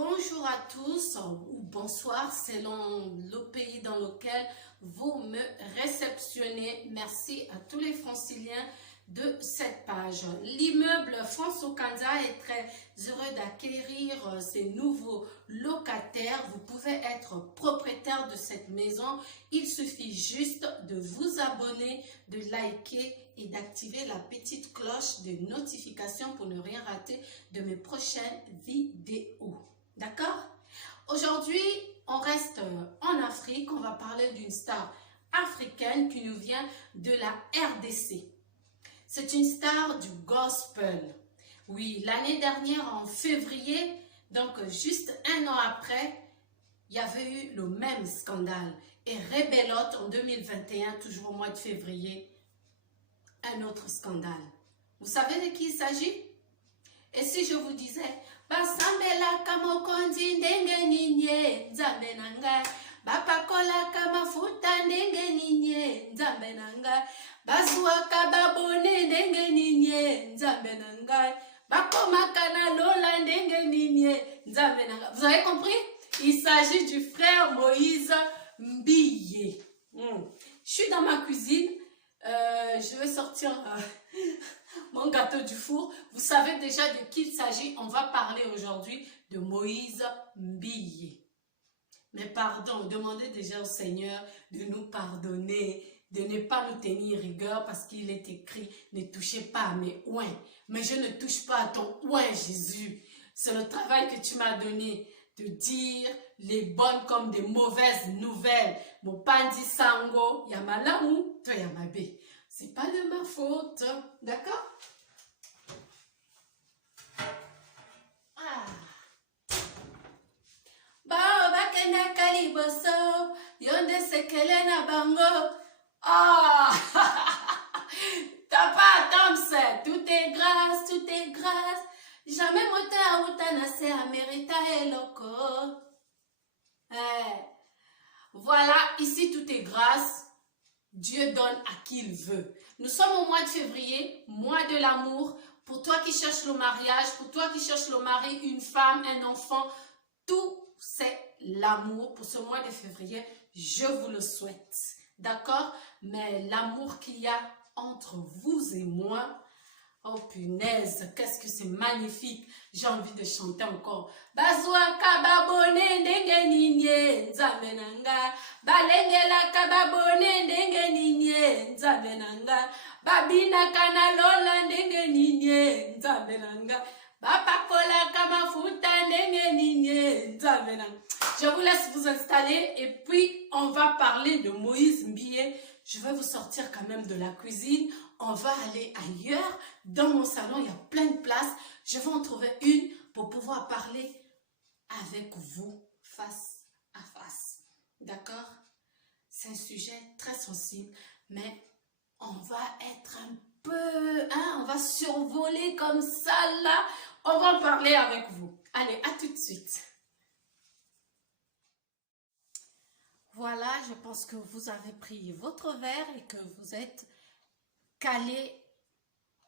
Bonjour à tous ou bonsoir selon le pays dans lequel vous me réceptionnez. Merci à tous les franciliens de cette page. L'immeuble France Okanda est très heureux d'acquérir ces nouveaux locataires. Vous pouvez être propriétaire de cette maison. Il suffit juste de vous abonner, de liker et d'activer la petite cloche de notification pour ne rien rater de mes prochaines vidéos. D'accord? Aujourd'hui, on reste en Afrique. On va parler d'une star africaine qui nous vient de la RDC. C'est une star du gospel. Oui, l'année dernière, en février, donc juste un an après, il y avait eu le même scandale. Et Rebelote, en 2021, toujours au mois de février, un autre scandale. Vous savez de qui il s'agit? Et si je vous disais, Basambela kamokondi ndenge ninye nzambe nanga bapakola kamafuta ndenge ninye nzambe nanga bazuaka babone ndenge ninye nzambe nanga bakomaka na lola ndenge ninye nzambe nanga. Vous avez compris? Il s'agit du frère Moïse Mbiye. Je suis dans ma cuisine. Je vais sortir mon gâteau du four. Vous savez déjà de qui il s'agit. On va parler aujourd'hui de Moïse Mbiye. Mais pardon, demandez déjà au Seigneur de nous pardonner, de ne pas nous tenir rigueur parce qu'il est écrit, ne touchez pas à mes ouins. Mais je ne touche pas à ton ouin, Jésus. C'est le travail que tu m'as donné de dire les bonnes comme des mauvaises nouvelles. Mon pandi sango, yamalamu, toi yamabe. C'est pas de ma faute, d'accord? Bao bakenda kaliboso, yonde sekele na bango. T'as pas à attendre ça. Tout est grâce, tout est grâce. Jamais moté à utanase amerita et loco. Voilà, ici tout est grâce. Dieu donne à qui il veut. Nous sommes au mois de février, mois de l'amour. Pour toi qui cherches le mariage, pour toi qui cherches le mari, une femme, un enfant, tout c'est l'amour. Pour ce mois de février, je vous le souhaite. D'accord? Mais l'amour qu'il y a entre vous et moi, oh punaise, qu'est-ce que c'est magnifique. J'ai envie de chanter encore. Bazwa kababone ndenge ninye nzambe nanga. Balengela kababone ndenge ninye nzambe nanga. Babina kana lola ndenge ninye nzambe nanga. Bapakola kamafuta ndenge ninye nzambe nanga. Je vous laisse vous installer et puis on va parler de Moïse Mbiye. Je vais vous sortir quand même de la cuisine. On va aller ailleurs. Dans mon salon, il y a plein de places. Je vais en trouver une pour pouvoir parler avec vous face à face. D'accord? C'est un sujet très sensible, mais on va être un peu, on va survoler comme ça là. On va en parler avec vous. Allez, à tout de suite. Voilà, je pense que vous avez pris votre verre et que vous êtes calé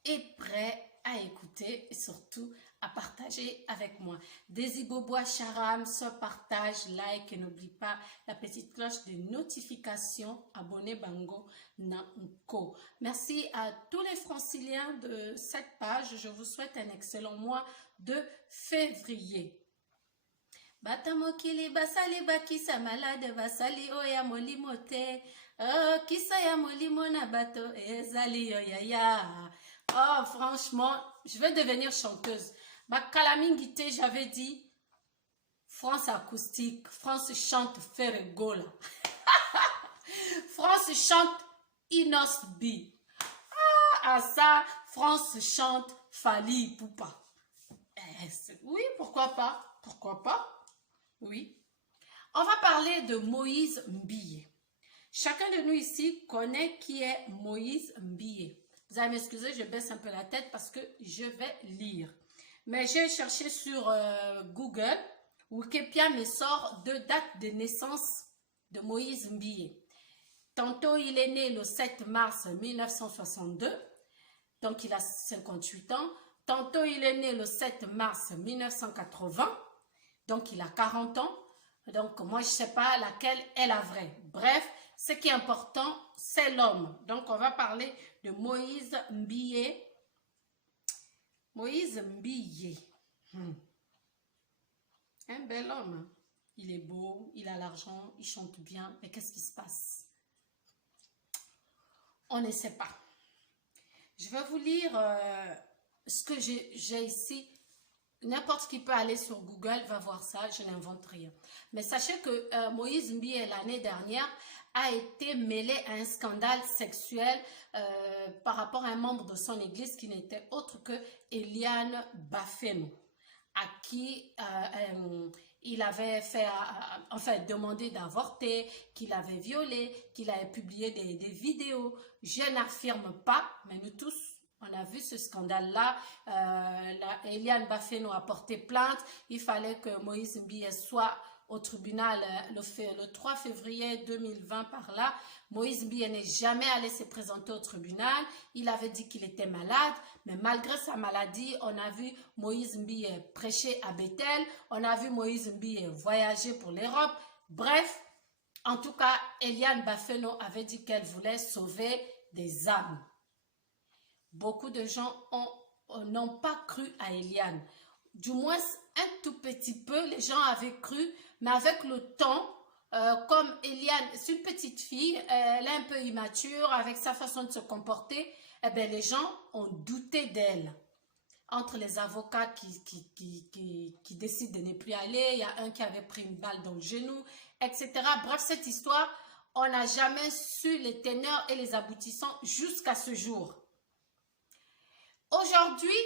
et prêt à écouter et surtout à partager avec moi. Desibobois Charam, se partage, like et n'oublie pas la petite cloche de notification, abonnez Bango Nanko. Merci à tous les franciliens de cette page. Je vous souhaite un excellent mois de février. Batamokili basali bakisa malade basali oya molimo te. Oh, kisa ya molimo na bato ezali yaya. Oh, franchement, je vais devenir chanteuse. Bakalamingite, j'avais dit France acoustique, France chante Ferregola. France chante Inos B. Ah, ça, France chante Fali Poupa. Oui, pourquoi pas? Pourquoi pas? Oui. On va parler de Moïse Mbiye. Chacun de nous ici connaît qui est Moïse Mbiye. Vous allez m'excuser, je baisse un peu la tête parce que je vais lire. Mais j'ai cherché sur Google. Wikipédia me sort deux dates de naissance de Moïse Mbiye. Tantôt, il est né le 7 mars 1962. Donc, il a 58 ans. Tantôt, il est né le 7 mars 1980. Donc, il a 40 ans. Donc, moi, je ne sais pas laquelle est la vraie. Bref, ce qui est important, c'est l'homme. Donc, on va parler de Moïse Mbiye. Moïse Mbiye. Un bel homme. Il est beau, il a l'argent, il chante bien. Mais qu'est-ce qui se passe? On ne sait pas. Je vais vous lire ce que j'ai ici. N'importe qui peut aller sur Google, va voir ça, je n'invente rien. Mais sachez que Moïse Mbiye, l'année dernière, a été mêlé à un scandale sexuel par rapport à un membre de son église qui n'était autre que Eliane Bafeno, à qui il avait fait, demandé d'avorter, qu'il avait violé, qu'il avait publié des vidéos. Je n'affirme pas, mais nous tous, on a vu ce scandale-là. Eliane Bafeno a porté plainte. Il fallait que Moïse Mbiye soit au tribunal le 3 février 2020 par là. Moïse Mbiye n'est jamais allé se présenter au tribunal. Il avait dit qu'il était malade, mais malgré sa maladie, on a vu Moïse Mbiye prêcher à Bethel. On a vu Moïse Mbiye voyager pour l'Europe. Bref, en tout cas, Eliane Bafeno avait dit qu'elle voulait sauver des âmes. Beaucoup de gens n'ont pas cru à Eliane. Du moins, un tout petit peu, les gens avaient cru, mais avec le temps, comme Eliane, c'est une petite fille, elle est un peu immature avec sa façon de se comporter, eh bien, les gens ont douté d'elle. Entre les avocats qui décident de ne plus aller, il y a un qui avait pris une balle dans le genou, etc. Bref, cette histoire, on n'a jamais su les teneurs et les aboutissants jusqu'à ce jour. Aujourd'hui,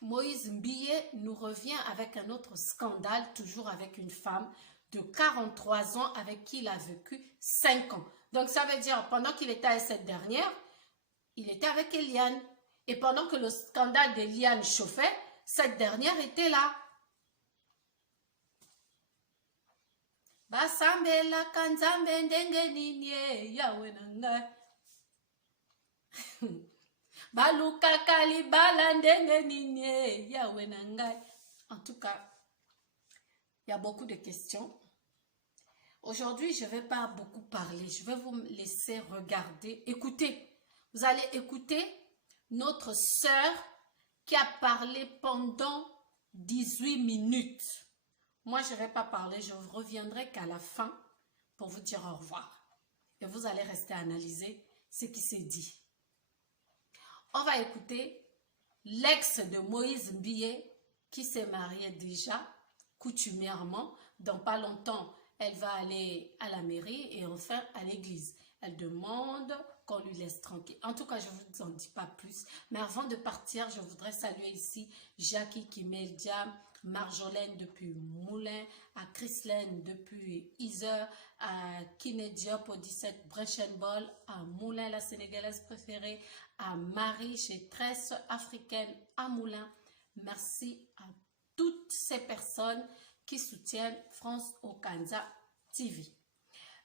Moïse Mbiye nous revient avec un autre scandale, toujours avec une femme de 43 ans avec qui il a vécu 5 ans. Donc ça veut dire, pendant qu'il était avec cette dernière, il était avec Eliane. Et pendant que le scandale d'Eliane chauffait, cette dernière était là. Basambela kanzambe ndenge ninye yawe nanga. En tout cas, il y a beaucoup de questions. Aujourd'hui, je ne vais pas beaucoup parler. Je vais vous laisser regarder, écouter. Vous allez écouter notre sœur qui a parlé pendant 18 minutes. Moi, je ne vais pas parler. Je ne reviendrai qu'à la fin pour vous dire au revoir. Et vous allez rester analyser ce qui s'est dit. On va écouter l'ex de Moïse Mbiye qui s'est mariée déjà coutumièrement. Dans pas longtemps, elle va aller à la mairie et enfin à l'église. Elle demande qu'on lui laisse tranquille. En tout cas, je ne vous en dis pas plus. Mais avant de partir, je voudrais saluer ici Jackie Kimeldia, Marjolaine depuis Moulin, à Chrislaine depuis Iser, à Kinédiop au 17 Brechenbol, à Moulin, la Sénégalaise préférée, à Marie chez Tresse Africaine à Moulin. Merci à toutes ces personnes qui soutiennent France Okanza TV.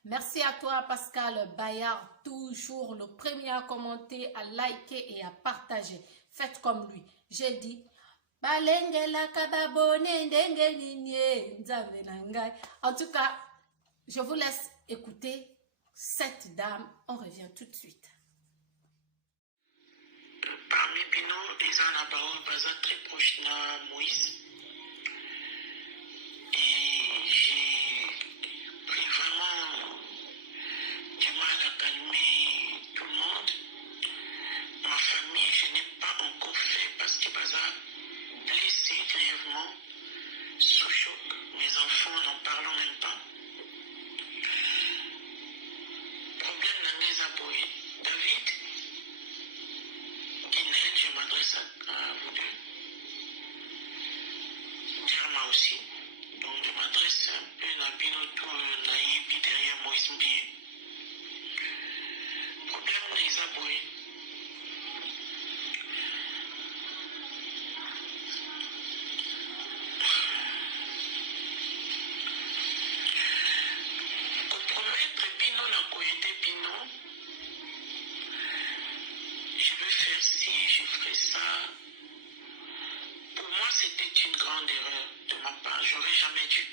Merci à toi Pascal Bayard, toujours le premier à commenter, à liker et à partager. Faites comme lui. J'ai dit, en tout cas, je vous laisse écouter cette dame. On revient tout de suite. Parmi Bino, les Anabao, très proche de Moïse. Et j'ai pris vraiment du mal à calmer tout le monde. Ma famille, je n'ai pas encore fait parce que Baza blessé grièvement, sous choc. Mes enfants n'en parlent même pas. Problème dans les aboyés. David, Guinée, je m'adresse à vous deux. Djerma aussi. Donc je m'adresse un peu à Binoto Naïbi derrière Moïse Mbiye. Problème des aboyés. C'était c'est une grande erreur de ma part. J'aurais jamais dû.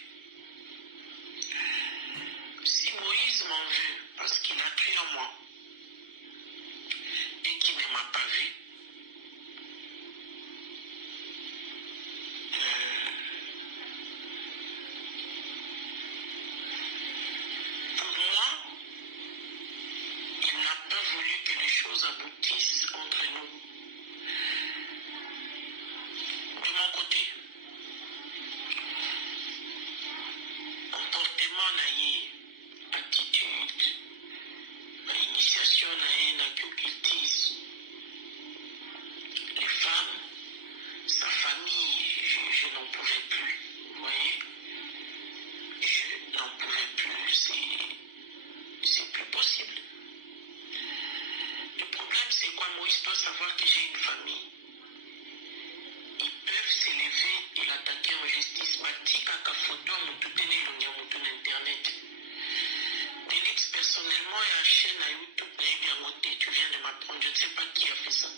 Si Moïse m'en veut parce qu'il a cru en moi et qu'il ne m'a pas vu, pour moi, il n'a pas voulu que les choses aboutissent entre nous. De mon côté, comportement naïe, attitude, initiation naïe, n'a qu'occultisme. Les femmes, sa famille, je n'en pouvais plus. Vous voyez? Je n'en pouvais plus. C'est plus possible. Le problème, c'est quoi? Moïse doit savoir que j'ai une famille. Ils peuvent s'élever et l'attaquer en justice. Batika kafoto mututene ilongia mutu na internet. Délix, personnellement, il y a une chaîne à YouTube, tu viens de m'apprendre, je ne sais pas qui a fait ça.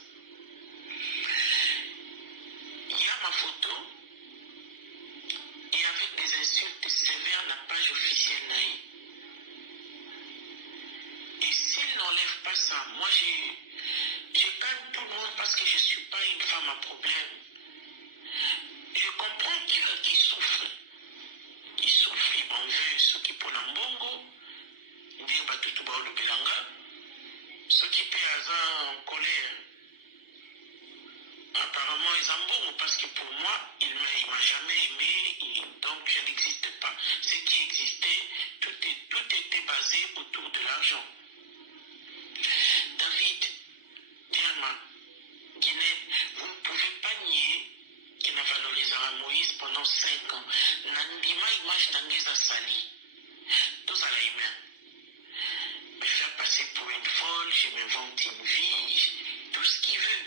Il y a ma photo et avec des insultes sévères la page officielle Naï. Et s'il n'enlève pas ça, moi je calme tout le monde parce que je ne suis pas une femme à problème. Je comprends qu'il souffre. Il souffre, il en veut ceux qui prennent un bongo, dire batutu bao le belanga, ceux qui paient en colère. Apparemment, ils en bon parce que pour moi, il m'a jamais aimé, donc je n'existe pas. Ce qui existait, tout était basé autour de l'argent. David, Diama, Guinée, vous ne pouvez pas nier qu'il a valorisé Moïse pendant 5 ans. Nandima image n'angeza sali. Tous à la humain. Me faire passer pour une folle, je m'invente une vie, tout ce qu'il veut.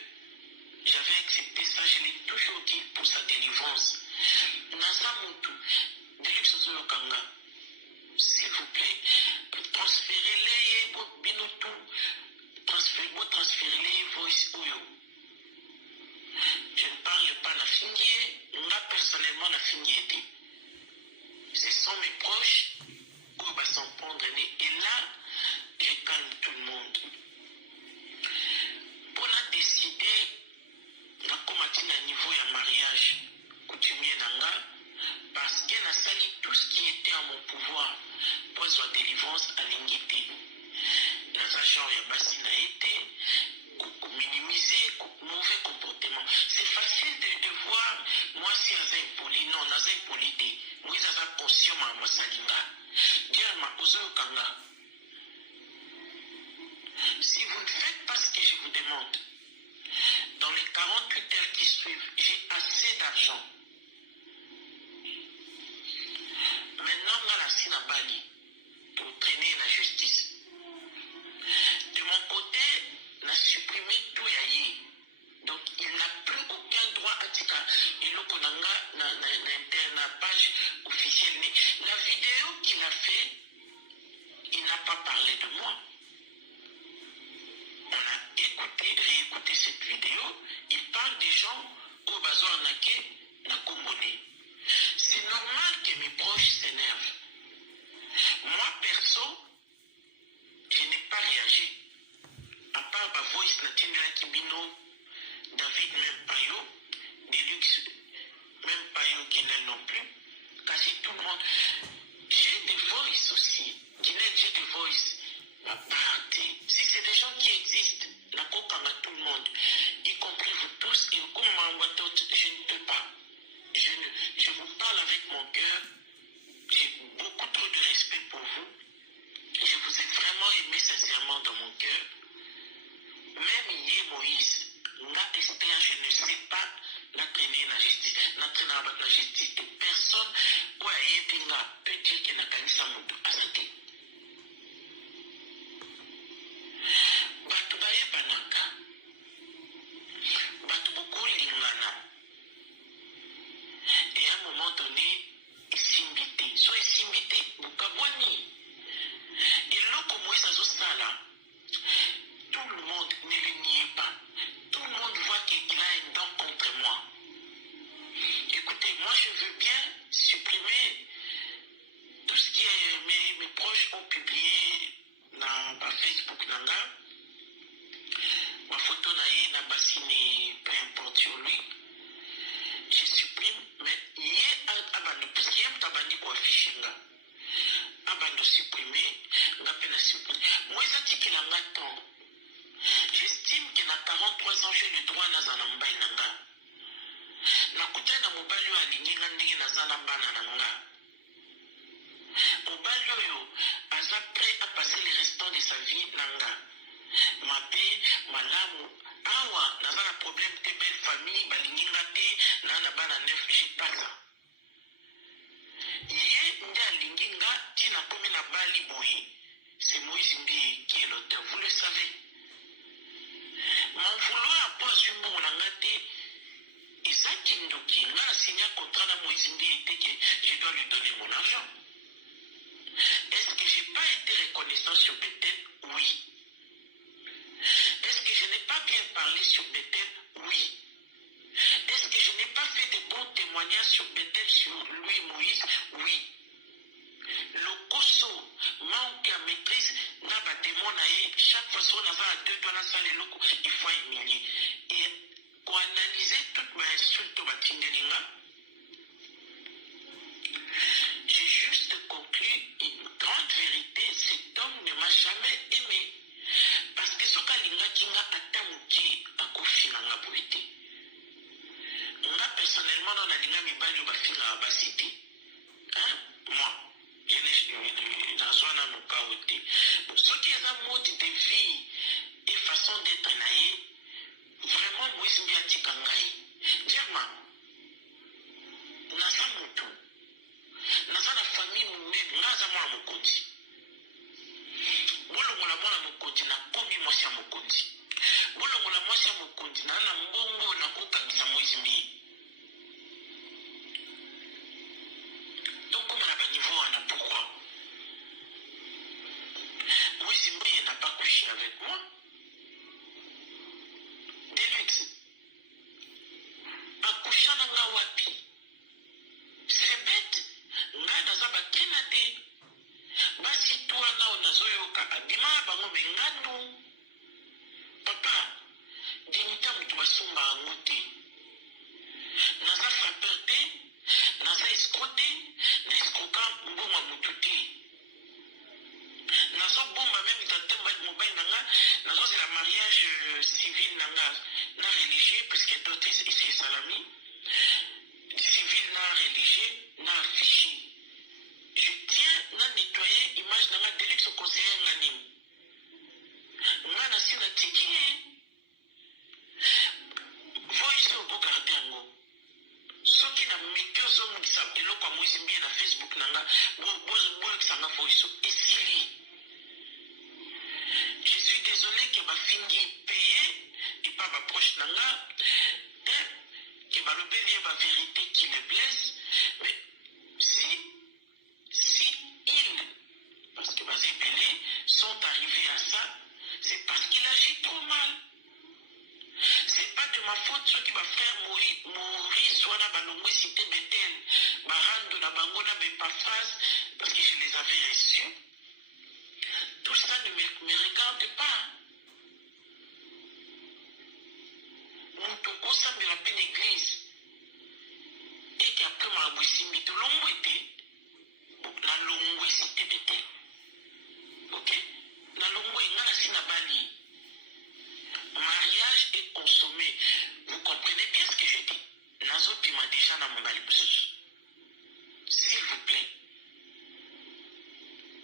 J'avais accepté ça, je l'ai toujours dit pour sa délivrance. Nazamuntu, Deluxe Zolokanga, s'il vous plaît, transférez-les, Binotu, transférez-les, Voice Oyo. Je ne parle pas la finier, moi personnellement la finier. Ce sont mes proches qui vont s'en prendre et là, je calme tout le monde. Pour la décider, na komati na niveau ya mariage coutumier nanga parce que na sali tout ce qui était en mon pouvoir pour sa délivrance à l'ingité. Dans un genre ya basi na été, minimiser mauvais comportement. C'est facile de voir moi si aza impoli, non, naza impolité. Moi aza conscient ma masalinga. Dire ma ozo kanga. Si vous ne faites pas ce que je vous demande, dans les 48 heures qui suivent, j'ai assez d'argent. Maintenant, on a la Sinabali pour traîner la justice. De mon côté, on a supprimé tout Yahi. Donc, il n'a plus aucun droit à Tika. Il a na page officielle. La vidéo qu'il a fait, il n'a pas parlé de moi. On a réécouté cette vidéo, il parle des gens au bazar naké na Congolais. C'est normal que mes proches s'énervent. Moi, perso, je n'ai pas réagi. À part ma voice Natina Kibino, David même Payo, Deluxe, même Payo Guinel non plus, quasi tout le monde. J'ai des voices aussi. Guinel, j'ai des voices. Ma partie. Si c'est des gens qui existent, la coca à tout le monde, y compris vous tous, et comme je ne peux pas. Je vous parle avec mon cœur. J'ai beaucoup trop de respect pour vous. Je vous ai vraiment aimé sincèrement dans mon cœur. Même hier, Moïse, Esther, je ne sais pas la traîner la justice. La traîner la justice. Personne peut dire qu'il n'a qu'à sa moto à sa tête. Batu baye banaka. Batu beaucoup lingana. Et à un moment donné, il s'invite. Soit il s'invite, Bukabwani. Et là, comme Moïse a ça là, tout le monde ne le nie pas. Tout le monde voit qu'il a une dent contre moi. Écoutez. moi je veux bien supprimer tout ce qui est mes proches ont publié dans Facebook nanga ma photo naïe na bassine peu importe sur lui je supprime mais yé abando parce qu'il y a un tabandi pour afficher nga abando supprimer nga pena supprimer moi ça tiki langa temps j'estime que na 43 ans j'ai le droit na mbai nanga nakuta na mobali oyo alingi nga ndenge naza na bana na nga mobali oyo aza prêt à passer le restant de sa vie na nga mabe malamu awa naza na problème te belle famille balingi nga te na bana neuf j'ai pas ça ye nde alingi nga tina komi na bali boye c'est Moïse Ndiaye qui est l'auteur vous le savez mon vouloir pour azwi mbongo na nga te eza kindoki nga na signé un contrat na Moïse Ndiaye te que je dois lui donner mon argent. Est-ce que j'ai pas été reconnaissant sur Bethel? Oui. Est-ce que je n'ai pas bien parlé sur Bethel? Oui. Est-ce que je n'ai pas fait de bons témoignages sur Bethel, sur Louis Moïse? Oui. Le Koso manque à maîtrise n'a pas témoigné. Chaque fois qu'on a à deux doigts dans la salle, il faut humilier. Et pour analyser toutes mes insultes au Batindelinga, j'ai juste conclu une grande vérité, cet homme ne m'a jamais aimé. Parce que ce kalinga kinga atamuki a confié dans la poété. Moi, personnellement, dans la linga mibali ou bafinga à basité. Hein? Moi, je n'ai dans zone mon kaoté. Ce qui est un mode de vie et façon d'être naïe, vraiment, moi, c'est bien tikangaï. Dire-moi, naza mutu. Naza na famille munene naza mwana mokonzi bolongola mwana mokonzi na komi mwasi ya mokonzi bolongola mwasi ya mokonzi na mbongo na kokangisa Moïse Ndiaye tokoma na baniveau wana pourquoi Moïse Ndiaye n'a pas couché avec moi Deluxe akusha na nga wapi c'est bête nga naza bakina te basi toi nao nazoyoka abima bango bengano papa dinita mutu basomba yango te naza frappeur te naza escroc te na escroka mbongo mutu te nazobomba meme tate mobali na nga nazozela mariage civil na nga na religieux puisque d'autres esalami civil na religieux na affiché. Je tiens à nettoyer l'image de la Deluxe au conseiller Nganim. Ngana si na tiki. Voice au garder en go. Ce qui n'a mis que zo mungisa eloko Moïse Ndiaye na Facebook nanga bo sanga voice et sili. Je suis désolé que ma fingi payé et pas ma proche nanga. Que ma lobeli ma vérité qui me blesse mais si ils, parce que Bazé Belé, sont arrivés à ça, c'est parce qu'il agit trop mal. C'est pas de ma faute ceux qui m'a fait mourir, soit na balongwe cité Bethel, barando na bango na bepaphrase, parce que je les avais reçus. Tout ça ne me regarde pas. Mon toko ça me rappelle l'église. Et qu'après ma boussimi, tout l'homme était. Na longwe cité Bethel. Ok? Na longwe ngana sina bali. Mariage est consommé. Vous comprenez bien ce que je dis? Nazo pima déjà na mon bali. S'il vous plaît.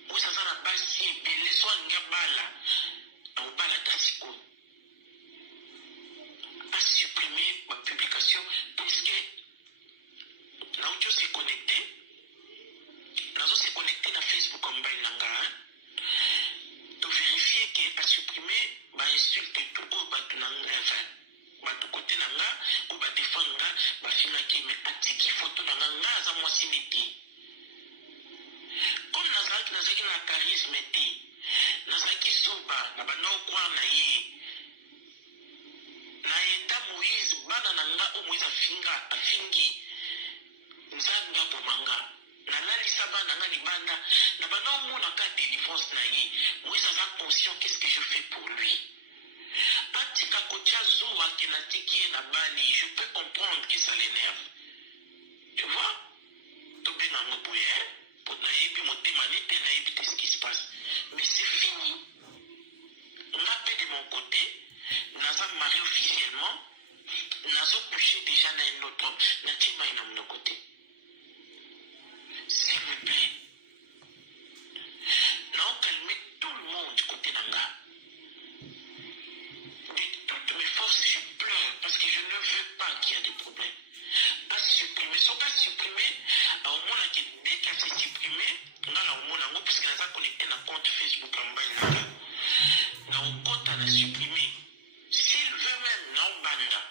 Vous savez la basi et belé soit ngabala. Au bala tasiko. À supprimer ma publication puisque Naocho s'est connecté. Nazo s'est connecté na Facebook comme Bainanga. Pour vérifier qu'elle a supprimé ma insulte tout au batunanga. Batu côté nanga ou ba défendre ba fina qui mais atiki photo nanga za moi sineti. Comme nazaki na charisme te. Nazaki zuba na bana okwa na ye. Na eta Moïse bana nanga o Moïse afingi apesa bana nga libanda na bana omona ka délivrance na ye Moïse aza conscient qu'est-ce que je fais pour lui atika kotia zuwa ke natiki ye na bali je peux comprendre que ça l'énerve tu vois tobenga ngo boye nayebi motema nete nayebi te ce qui se passe mais c'est fini nga pe de mon côté naza marié officiellement nazo couché déjà na un autre homme natima ina mon côté s'il vous plaît non calmer tout le monde côté nanga de toutes mes forces je pleure parce que je ne veux pas qu'il y ait des problèmes à supprimer so pas supprimer au moins que dès qu'elle s'est supprimée nga na omona ngo puisque naza connecté na compte Facebook en bas nanga na okota na supprimer s'il veut même na obanda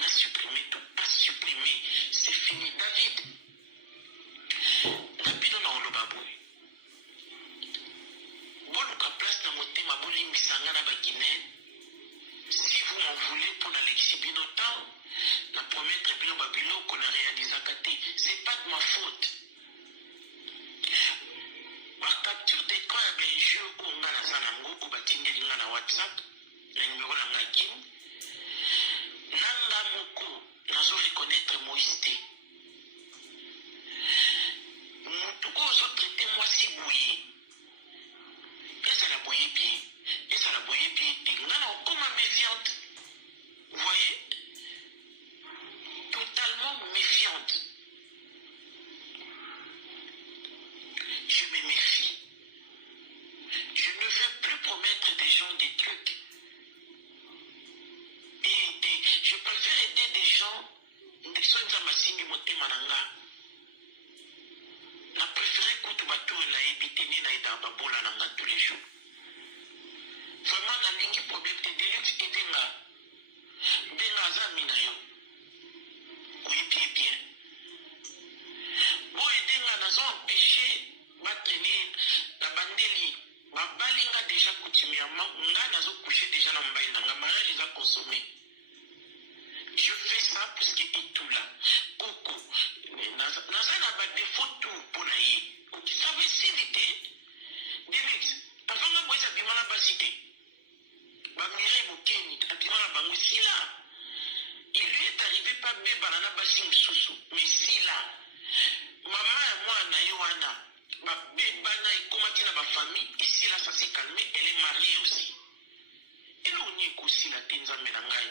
na supprimer tout pas supprimer c'est fini David na bino na oloba boye boluka place na motema bolimbisa nga na baguinéen si vous m'en voulez pour na lekisi bino temps na promettre bino babiloko na réalisaka te c'est pas de ma faute bacapture d'écran ya benjeu oyo nga naza nango oyo batindeli nga na whatsapp na nimero na nga kini nanga moko nazo reconnaître Moïse te motu oyo ozotraite mwasi boye ezala boye bien te nga na okoma méfiante vous voyez totalement méfiante je me méfie je ne veux plus promettre des gens des trucs et aider je préfère aider des gens ndeso nzambe asimbi motema na nga na préféré kutu bato oyo nayebi te nde nayedaka babola na nga tous les jours vraiment nalingi problème te Delux edenga mpenga aza ami na yo oyebi ye bien oyo edenga nazo empêché batraine na bandeli babalinga déjà coutumièrement nga nazo couché déjà na mbai na nga mariage eza consommé je fais ça parce que etula koko naza na badefo tout mpo na ye okisava esili te Delix avanga boyesa bima na basi te bamire mokeni abima na bango sila il lui est arrivé pas bebana na basi mosusu mais sila mama ya mwana ye wana babebana ekomaki na bafamille esila ça s'est calmé elle est mariée aussi eloni ekosila te nzambe na ngai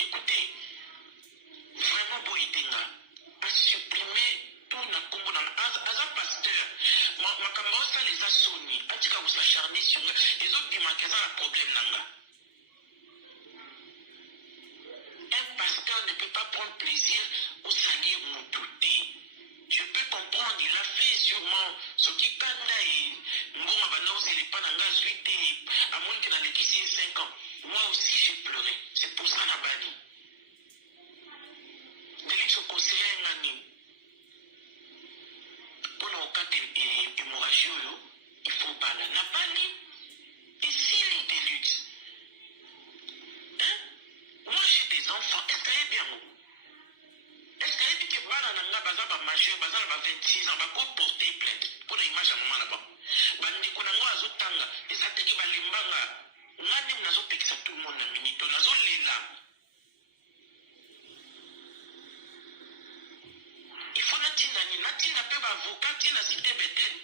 écoutez vraiment boyetenga asupprime tout na kombo na aza pasteur makambo osala eza soni atika kosacharne sur nga ezobimaka eza na problème na nga un pasteur ne peut pas prendre plaisir au salir motuté je peux comprendre il a fait sûrement ce qui kanda et mbonga bana osele pa na nga zwi te amoni ke na lekisi 5 ans moi aussi j'ai pleuré c'est pour ça na bani Delix okonseille nga nini mpona okata hémorragie oyo il faut bala na bani esili Delux moi j'ai des enfants est-ce que bien mo est-ce que yebi ke bana na nga baza bamajeur baza na ba 26 ans bakoporte plainte mpona image ya mama na bango bandeko na ngo azotanga eza teke balembanga nga ndenge nazopekisa tout le monde na minito nazolela il faut natinda nini natinda mpe baavocat ntina cité betel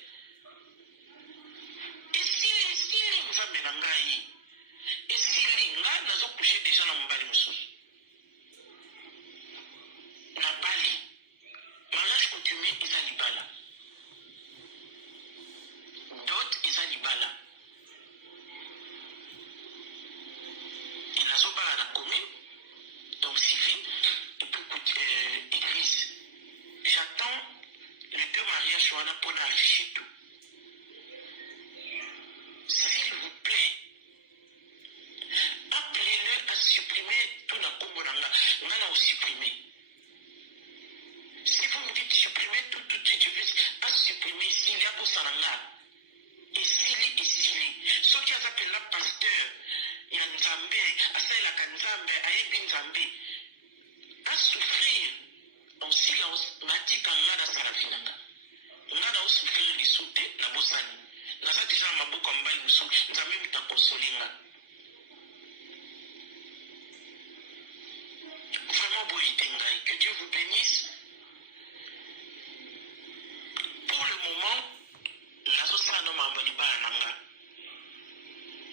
esili nzambe na ngai esili nga nazokouche déjà na mobali mosusu na bali mariage coutumier eza libala dot eza libala e nazobala na commune donc civil epuis église j'attends les deux mariages wana mpona afficher tout s'il vous plaît appelez-le à supprimer tout na kombo na nga nga na osupprimer si vous me dites supprimer tout de suite je vais à supprimer esili abosana nga esili soki aza mpenza pasteur ya nzambe asalelaka nzambe ayebi nzambe asouffrir réconciliation matika ngana sarafinanga ngana usufiri lisute na bosani naza déjà maboko mbali musu nzambe mutakonsolinga vraiment boyite ngai que Dieu vous bénisse pour le moment nazo sana mambali bananga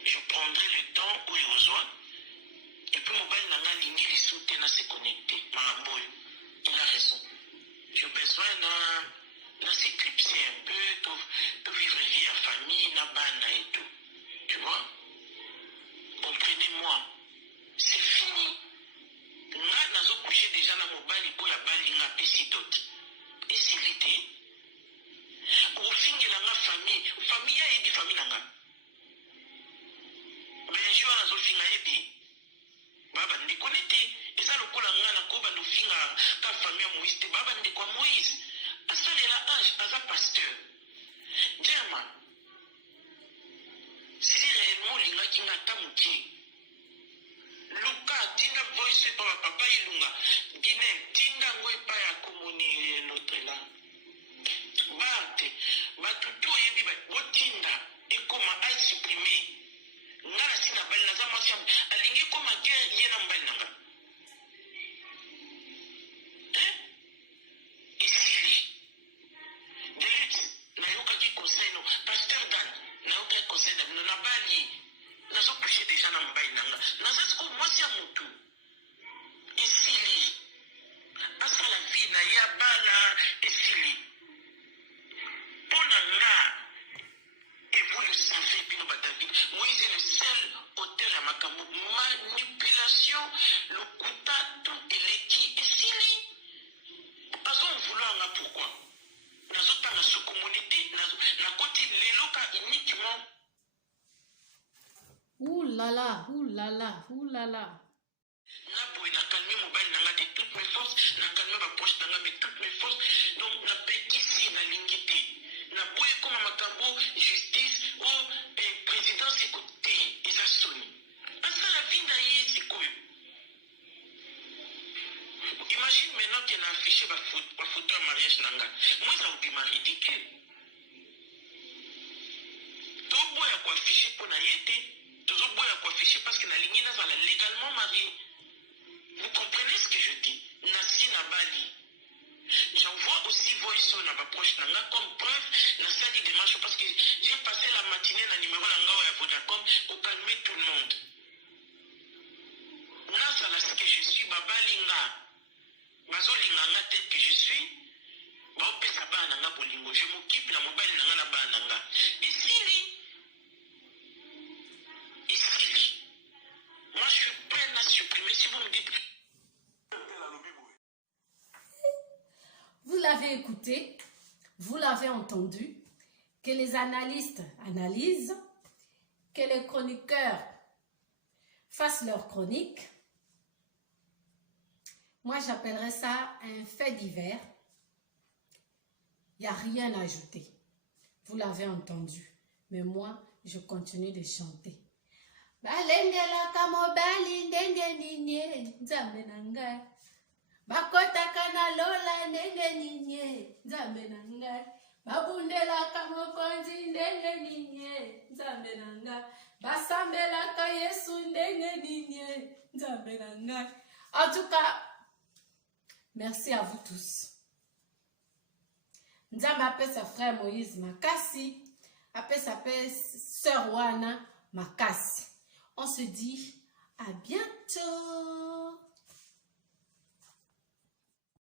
je prendrai le temps où il besoin et puis mobile nanga lingi lisute na se connecter mamboyo il a raison j'ai besoin na s'éclipser un peu de vivre vie en famille na bana et tout tu vois comprenez-moi c'est fini nga nazo coucher déjà na mobile po ya bali nga pesi dot et c'est l'idée au fingela nga famille ya edi famille nanga benjo nazo finga edi baba ndiko nete eza lokola nga na ko bando finga ka famille Moïse te baba ndiko Moïse asalela âge aza pasteur German si réellement lingaki nga tamuki Luka tinga voice pa papa ilunga Guinée tinga ngwe pa ya komoni notre là bate batutu yebi ba botinda ekoma a supprimer ngala sina bali na za mwasi alingi koma guerre yena mbali nanga isili delete na yoka ki conseil no pasteur Dan na yoka conseil na bali nazo coucher déjà na mbali nanga nazo ko mwasi ya mutu isili asa la vie na ya bala isili pona nga. Et vous le savez, Bino David, Moïse est le seul auteur à Makambo. Manipulation, le kuta, tout et l'équipe. Et si lui, parce qu'on vouloir là pourquoi? Nous avons pas la sous-communauté, la côté les locaux uniquement. Ouh là là, ouh là là, ouh là là. Naboui n'a calmé mon bail, n'a de toutes mes forces, n'a calmé ma poche, n'a de toutes mes forces. Donc, n'a pas ici, n'a l'ingité. N'a boui comme Makambo, justice, ou président, c'est côté, et ça sonne. Ça, la vie n'a rien, c'est quoi? Imagine maintenant qu'elle a affiché ma photo en mariage nanga. Moi, ça vous dit ma ridicule. Tout boy à quoi afficher pour n'a été. Tout boy à quoi afficher parce que la ligne là, ça l'a légalement marié. Vous comprenez ce que je dis? Nassi na Bali. J'envoie aussi voice na ma proche nanga comme preuve na sali démarche parce que j'ai passé la matinée na numéro nanga à Vodacom pour calmer tout le monde. Nasa là ce que je suis baba linga. Bazo linga nga tête que je suis. Ba opesa ba nanga bolingo. Je m'occupe la mobile nanga na ba nanga. Ici. Moi je suis prêt à supprimer si vous me dites. Vous l'avez écouté, vous l'avez entendu, que les analystes analysent, que les chroniqueurs fassent leur chronique. Moi, j'appellerais ça un fait divers. Il n'y a rien à ajouter. Vous l'avez entendu. Mais moi, je continue de chanter. Balendela kamobali ndenge ninye nzambe nanga. Bakotaka na lola ndenge ninye nzambe nanga. Babundela kamokonzi ndenge ninye nzambe nanga. Basambela ka Yesu ndenge ninye nzambe nanga. En tout cas, merci à vous tous. Nzambe appelle sa frère Moïse Makasi, appelle sa sœur Wana Makasi. On se dit à bientôt.